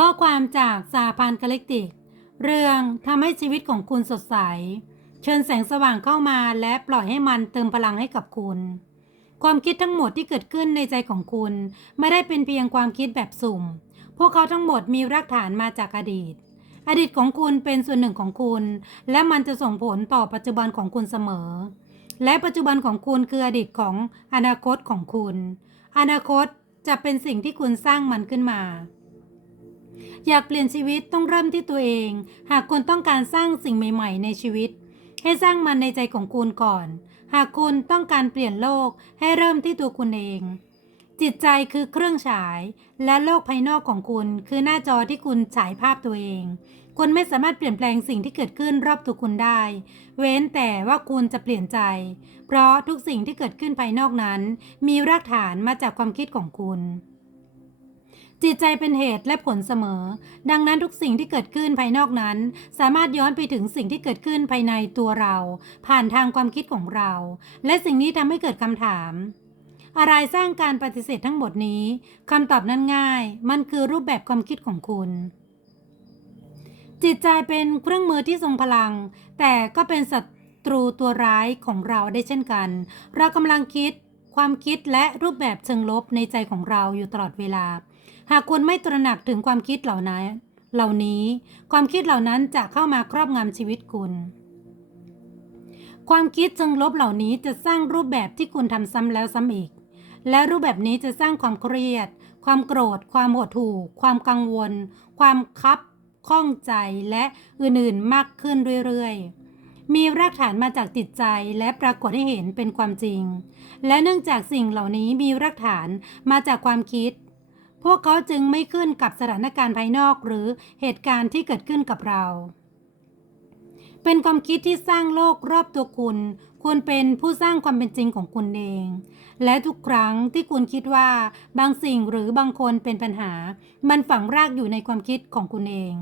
ข้อความจากสาพันธ์กาแล็กติก เรื่องทำให้ชีวิตของคุณสดใส เชิญแสงสว่างเข้ามาและปล่อยให้มันเติมพลังให้กับคุณ ความคิดทั้งหมดที่เกิดขึ้นในใจของคุณ ไม่ได้เป็นเพียงความคิดแบบสุ่ม พวกเขาทั้งหมดมีรากฐานมาจากอดีต อดีตของคุณเป็นส่วนหนึ่งของคุณ และมันจะส่งผลต่อปัจจุบันของคุณเสมอ และปัจจุบันของคุณคืออดีตของอนาคตของคุณ อนาคตจะเป็นสิ่งที่คุณสร้างมันขึ้นมา อยากเปลี่ยนชีวิตต้องเริ่มที่ตัวเอง หากคุณต้องการสร้างสิ่งใหม่ ๆ ในชีวิต ให้สร้างมันในใจของคุณก่อน หากคุณต้องการเปลี่ยนโลกให้เริ่มที่ตัวคุณเอง จิตใจคือเครื่องฉาย และโลกภายนอกของคุณคือหน้าจอที่คุณฉายภาพตัวเอง คุณไม่สามารถเปลี่ยนแปลงสิ่งที่เกิดขึ้นรอบตัวคุณได้ เว้นแต่ว่าคุณจะเปลี่ยนใจ เพราะทุกสิ่งที่เกิดขึ้นภายนอกนั้น มีรากฐานมาจากความคิดของคุณ จิตใจเป็นเหตุและผลเสมอ ดังนั้นทุกสิ่งที่เกิดขึ้นภายนอกนั้น สามารถย้อนไปถึงสิ่งที่เกิดขึ้นภายในตัวเรา ผ่านทางความคิดของเรา และสิ่งนี้ทำให้เกิดคำถาม อะไรสร้างการปฏิเสธทั้งหมดนี้คำตอบนั้นง่าย มันคือรูปแบบความคิดของคุณจิตใจเป็นเครื่องมือที่ทรงพลัง แต่ก็เป็นศัตรูตัวร้ายของเราได้เช่นกัน เรากำลังคิด ความคิดและรูปแบบเชิงลบในใจของเราอยู่ตลอดเวลา หากคุณไม่ตระหนักถึงความคิดเหล่านั้น เหล่านี้ ความคิดเหล่านั้นจะเข้ามาครอบงำชีวิตคุณ ความคิดเชิงลบเหล่านี้จะสร้างรูปแบบที่คุณทำซ้ำแล้วซ้ำอีก และรูปแบบนี้จะสร้างความเครียด ความโกรธ ความหดหู่ ความกังวล ความคับข้องใจและอื่นๆมากขึ้นเรื่อยๆ มีรากฐานมาจากจิตใจและปรากฏให้เห็นเป็นความจริง และเนื่องจากสิ่งเหล่านี้มีรากฐานมาจากความคิด พวกเขาจึงไม่ขึ้นกับสถานการณ์ภายนอกหรือเหตุการณ์ที่เกิดขึ้นกับเรา เป็นความคิดที่สร้างโลกรอบตัวคุณ คุณเป็นผู้สร้างความเป็นจริงของคุณเอง และทุกครั้งที่คุณคิดว่าบางสิ่งหรือบางคนเป็นปัญหา มันฝังรากอยู่ในความคิดของคุณเอง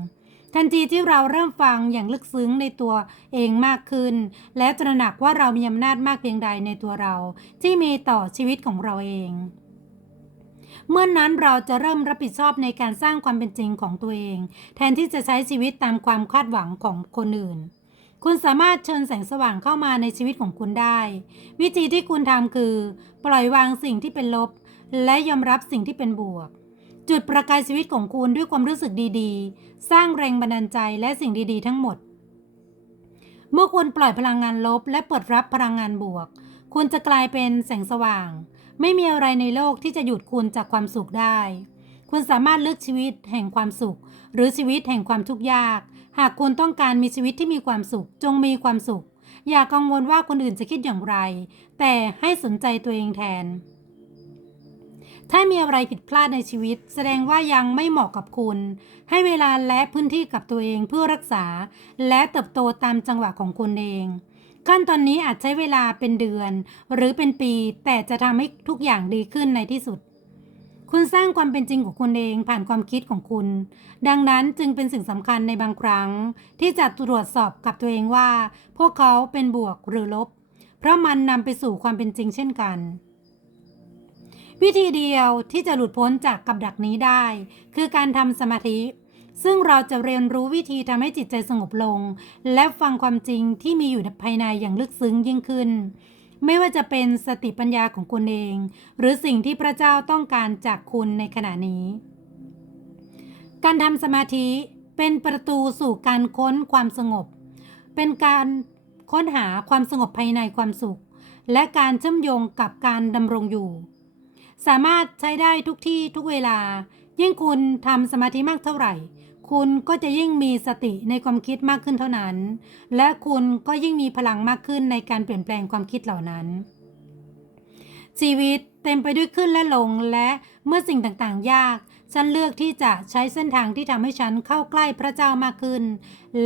ทันทีที่เราเริ่มฟังอย่างลึกซึ้งในตัวเองมากขึ้น และตระหนักว่าเรามีอำนาจมากเพียงใดในตัวเรา ที่มีต่อชีวิตของเราเอง เมื่อนนั้นเราจะเริ่มรับผิดชอบในการสร้างความเป็นจริงของตัวเอง แทนที่จะใช้ชีวิตตามความคาดหวังของคนอื่นคุณสามารถเชิญแสงสว่างเข้ามาในชีวิตของคุณได้ วิธีที่คุณทำคือ ปล่อยวางสิ่งที่เป็นลบ และยอมรับสิ่งที่เป็นบวก จุดประกายชีวิตของคุณด้วยความรู้สึกดีๆ สร้างแรงบันดาลใจและสิ่งดีๆ ทั้งหมด เมื่อคุณปล่อยพลังงานลบ และเปิดรับพลังงานบวก คุณจะกลายเป็นแสงสว่าง ไม่มีอะไรในโลกที่จะหยุดคุณจากความสุขได้ คุณสามารถเลือกชีวิตแห่งความสุข หรือชีวิตแห่งความทุกข์ยาก หากคุณต้องการมีชีวิตที่มีความสุข จงมีความสุข อย่ากังวลว่าคนอื่นจะคิดอย่างไร แต่ให้สนใจตัวเองแทน ถ้ามีอะไรผิดพลาดในชีวิต แสดงว่ายังไม่เหมาะกับคุณ ให้เวลาและพื้นที่กับตัวเองเพื่อรักษา และเติบโตตามจังหวะของคุณเอง ขั้นตอนนี้อาจใช้เวลาเป็นเดือน หรือเป็นปี แต่จะทำให้ทุกอย่างดีขึ้นในที่สุด คุณสร้างความเป็นจริงของคุณเองผ่านความคิดของคุณ ดังนั้นจึงเป็นสิ่งสำคัญในบางครั้ง ที่จะตรวจสอบกับตัวเองว่า พวกเขาเป็นบวกหรือลบ เพราะมันนำไปสู่ความเป็นจริงเช่นกัน วิธีเดียวที่จะหลุดพ้นจากกับดักนี้ได้ คือการทำสมาธิ ซึ่งเราจะเรียนรู้วิธีทำให้จิตใจสงบลง และฟังความจริงที่มีอยู่ภายในอย่างลึกซึ้งยิ่งขึ้น ไม่ว่าจะเป็นสติปัญญาของคุณเอง หรือสิ่งที่พระเจ้าต้องการจากคุณในขณะนี้ การทำสมาธิเป็นประตูสู่การค้นความสงบ เป็นการค้นหาความสงบภายในความสุข และการเชื่อมโยงกับการดำรงอยู่ สามารถใช้ได้ทุกที่ทุกเวลา ยิ่งคุณทำสมาธิมากเท่าไหร่ คุณก็จะยิ่งมีสติในความคิดมากขึ้นเท่านั้น และคุณก็ยิ่งมีพลังมากขึ้นในการเปลี่ยนแปลงความคิดเหล่านั้น ชีวิตเต็มไปด้วยขึ้นและลงและเมื่อสิ่งต่างๆ ยาก ฉันเลือกที่จะใช้เส้นทางที่ทำให้ฉันเข้าใกล้พระเจ้ามากขึ้น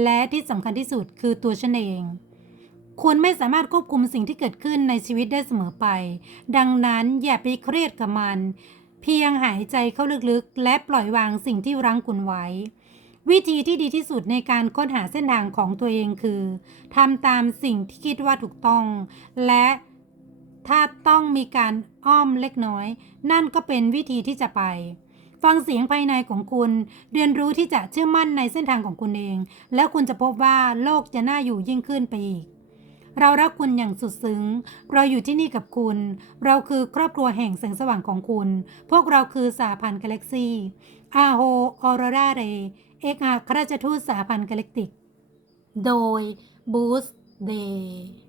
และที่สำคัญที่สุดคือตัวฉันเอง คุณไม่สามารถควบคุมสิ่งที่เกิดขึ้นในชีวิตได้เสมอไป ดังนั้นอย่าไปเครียดกับมัน เพียงหายใจเข้าลึกๆ และปล่อยวางสิ่งที่รั้งคุณไว้ วิธีที่ดีที่สุดในการค้นหาเส้นทางของตัวเองคือทำตามสิ่งที่คิดว่าถูกต้อง และถ้าต้องมีการอ้อมเล็กน้อย นั่นก็เป็นวิธีที่จะไป ฟังเสียงภายในของคุณ เรียนรู้ที่จะเชื่อมั่นในเส้นทางของคุณเอง แล้วคุณจะพบว่าโลกจะน่าอยู่ยิ่งขึ้นไปอีก เรารักคุณอย่างสุดซึ้ง เราอยู่ที่นี่กับคุณ เราคือครอบครัวแห่งแสงสว่างของคุณ พวกเราคือสาพันธ์กาแล็กซี่อาโฮออโรราเร เอกอัครราชทูตสาพันธ์กาแล็กติก โดยบูสเดย์